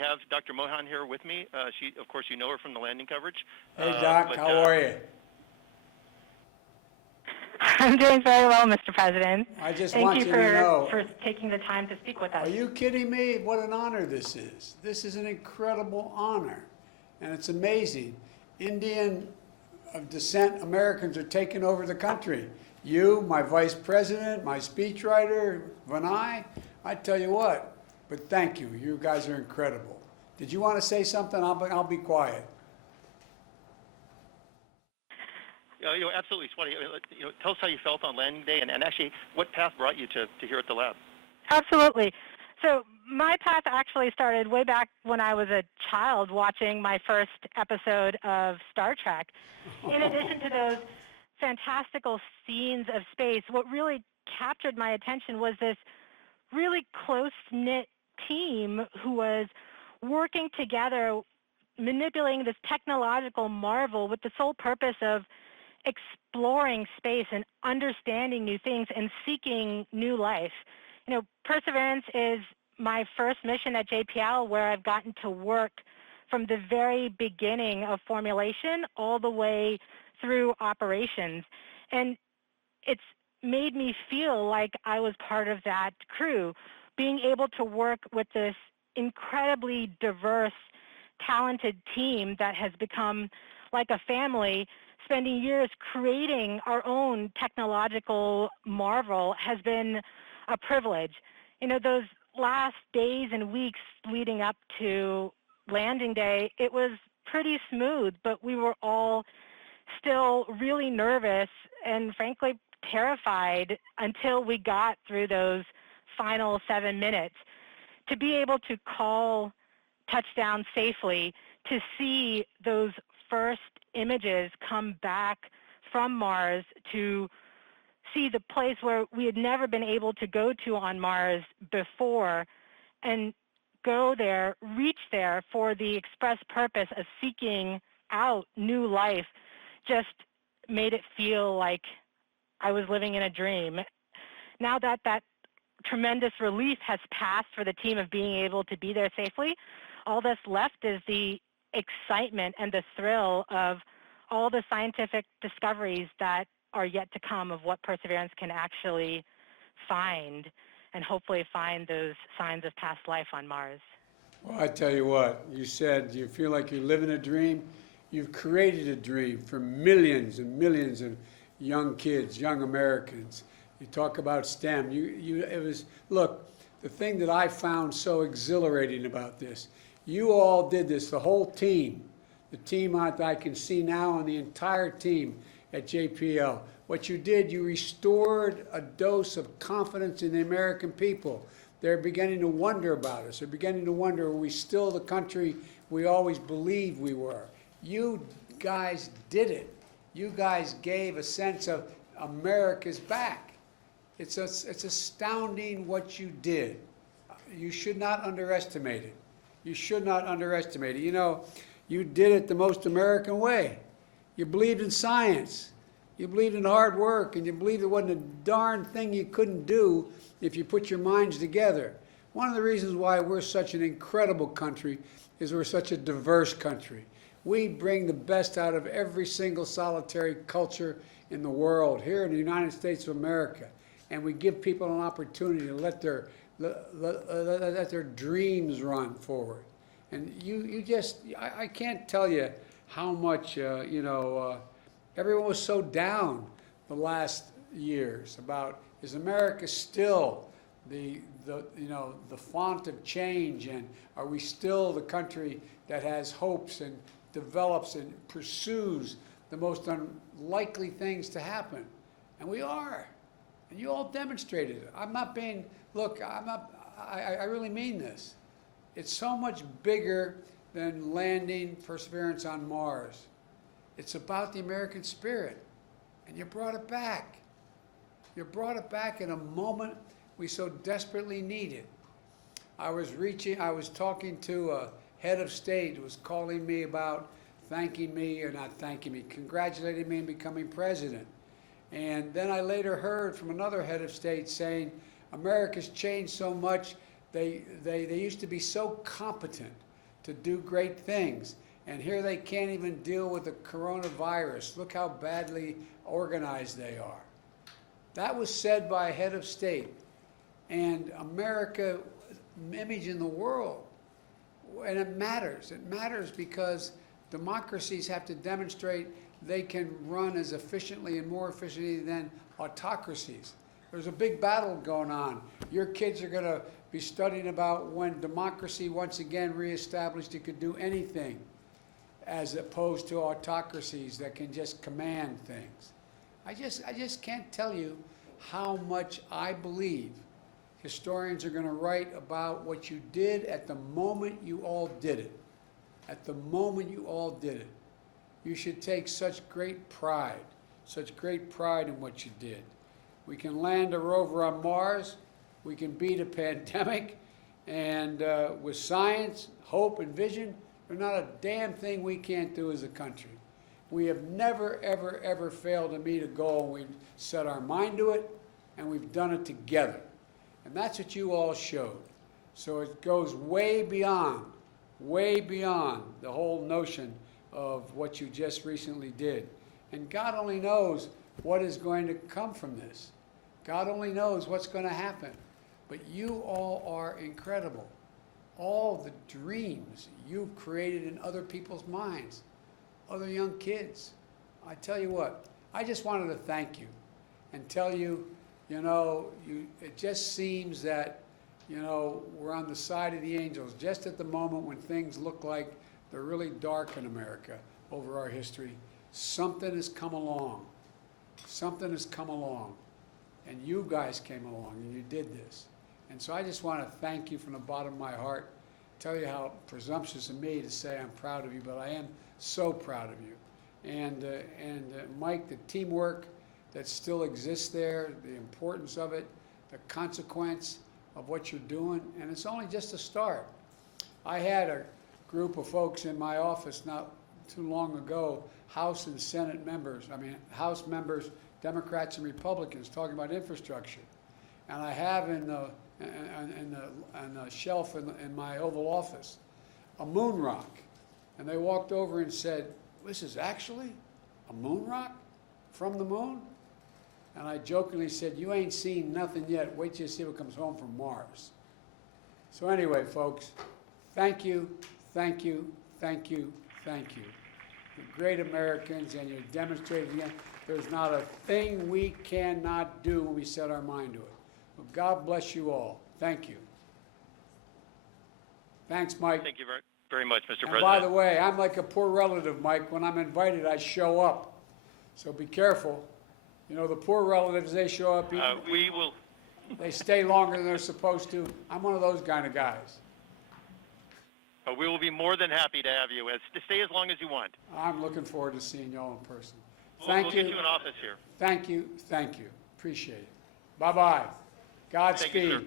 have Dr. Mohan here with me. She, of course, you know her from the landing coverage. Hey, Doc, how are you? I'm doing very well, Mr. President. I just Thank want you you to know. for taking the time to speak with us. Are you kidding me? What an honor this is. This is an incredible honor, and it's amazing. Indian of descent Americans are taking over the country. You, my vice president, my speechwriter, Vinay, I tell you what, but thank you. You guys are incredible. Did you want to say something? I'll be quiet. Absolutely, Swati. Tell us how you felt on landing day, and actually what path brought you to here at the lab. Absolutely. So my path actually started way back when I was a child watching my first episode of Star Trek. In addition to those fantastical scenes of space, what really captured my attention was this really close-knit team who was working together, manipulating this technological marvel with the sole purpose of exploring space and understanding new things and seeking new life. Perseverance is my first mission at JPL, where I've gotten to work from the very beginning of formulation all the way through operations. And it's made me feel like I was part of that crew, being able to work with this incredibly diverse, talented team that has become like a family. Spending years creating our own technological marvel has been a privilege. Those last days and weeks leading up to landing day, it was pretty smooth, but we were all still really nervous and frankly terrified until we got through those final 7 minutes. To be able to call touchdown safely, to see those first images come back from Mars, to see the place where we had never been able to go to on Mars before, and go there, reach there for the express purpose of seeking out new life, just made it feel like I was living in a dream. Now that that tremendous relief has passed for the team of being able to be there safely, all that's left is the excitement and the thrill of all the scientific discoveries that are yet to come of what Perseverance can actually find, and hopefully find those signs of past life on Mars. Well, I tell you what, you said you feel like you're living a dream. You've created a dream for millions and millions of young kids, young Americans. You talk about STEM. Look, the thing that I found so exhilarating about this, you all did this, the whole team, the team I can see now and the entire team at JPL. What you did, you restored a dose of confidence in the American people. They're beginning to wonder about us. They're beginning to wonder, are we still the country we always believed we were? You guys did it. You guys gave a sense of America's back. It's astounding what you did. You should not underestimate it. You should not underestimate it. You did it the most American way. You believed in science. You believed in hard work, and you believed there wasn't a darn thing you couldn't do if you put your minds together. One of the reasons why we're such an incredible country is we're such a diverse country. We bring the best out of every single solitary culture in the world here in the United States of America, and we give people an opportunity to let their dreams run forward. And I can't tell you how much everyone was so down the last years about, is America still the font of change, and are we still the country that has hopes and develops and pursues the most unlikely things to happen? And we are. And you all demonstrated it. I really mean this. It's so much bigger than landing Perseverance on Mars. It's about the American spirit. And you brought it back. You brought it back in a moment we so desperately needed. I was talking to a head of state who was calling me about congratulating me in becoming president. And then I later heard from another head of state saying, America's changed so much, they used to be so competent. to do great things. And here they can't even deal with the coronavirus. Look how badly organized they are. That was said by a head of state. And America, image in the world. And it matters. It matters because democracies have to demonstrate they can run as efficiently and more efficiently than autocracies. There's a big battle going on. Your kids are going to be studying about when democracy once again reestablished it could do anything, as opposed to autocracies that can just command things. I just can't tell you how much I believe historians are going to write about what you did at the moment you all did it. At the moment you all did it. You should take such great pride in what you did. We can land a rover on Mars. We can beat a pandemic. And with science, hope, and vision, there's not a damn thing we can't do as a country. We have never, ever, ever failed to meet a goal. We've set our mind to it, and we've done it together. And that's what you all showed. So it goes way beyond the whole notion of what you just recently did. And God only knows what is going to come from this. God only knows what's going to happen. But you all are incredible. All the dreams you've created in other people's minds, other young kids. I tell you what, I just wanted to thank you and tell you, it just seems that, we're on the side of the angels just at the moment when things look like they're really dark in America over our history. Something has come along. Something has come along. And you guys came along and you did this. And so I just want to thank you from the bottom of my heart, tell you how presumptuous of me to say I'm proud of you, but I am so proud of you. And Mike, the teamwork that still exists there, the importance of it, the consequence of what you're doing, and it's only just a start. I had a group of folks in my office not too long ago, House and Senate members, House members, Democrats and Republicans, talking about infrastructure. And I have in the shelf in my Oval Office a moon rock. And they walked over and said, "This is actually a moon rock from the moon?" And I jokingly said, "You ain't seen nothing yet. Wait till you see what comes home from Mars." So anyway, folks, thank you, thank you, thank you, thank you. You're great Americans, and you're demonstrating again there's not a thing we cannot do when we set our mind to it. Well, God bless you all. Thank you. Thanks, Mike. Thank you very, very much, Mr. And President. by the way, I'm like a poor relative, Mike. When I'm invited, I show up. So be careful. The poor relatives, they show up. We will. They stay longer than they're supposed to. I'm one of those kind of guys. We will be more than happy to have you. To stay as long as you want. I'm looking forward to seeing y'all in person. We'll get you an office here. Thank you. Thank you. Appreciate it. Bye-bye. Godspeed. Thank you, sir.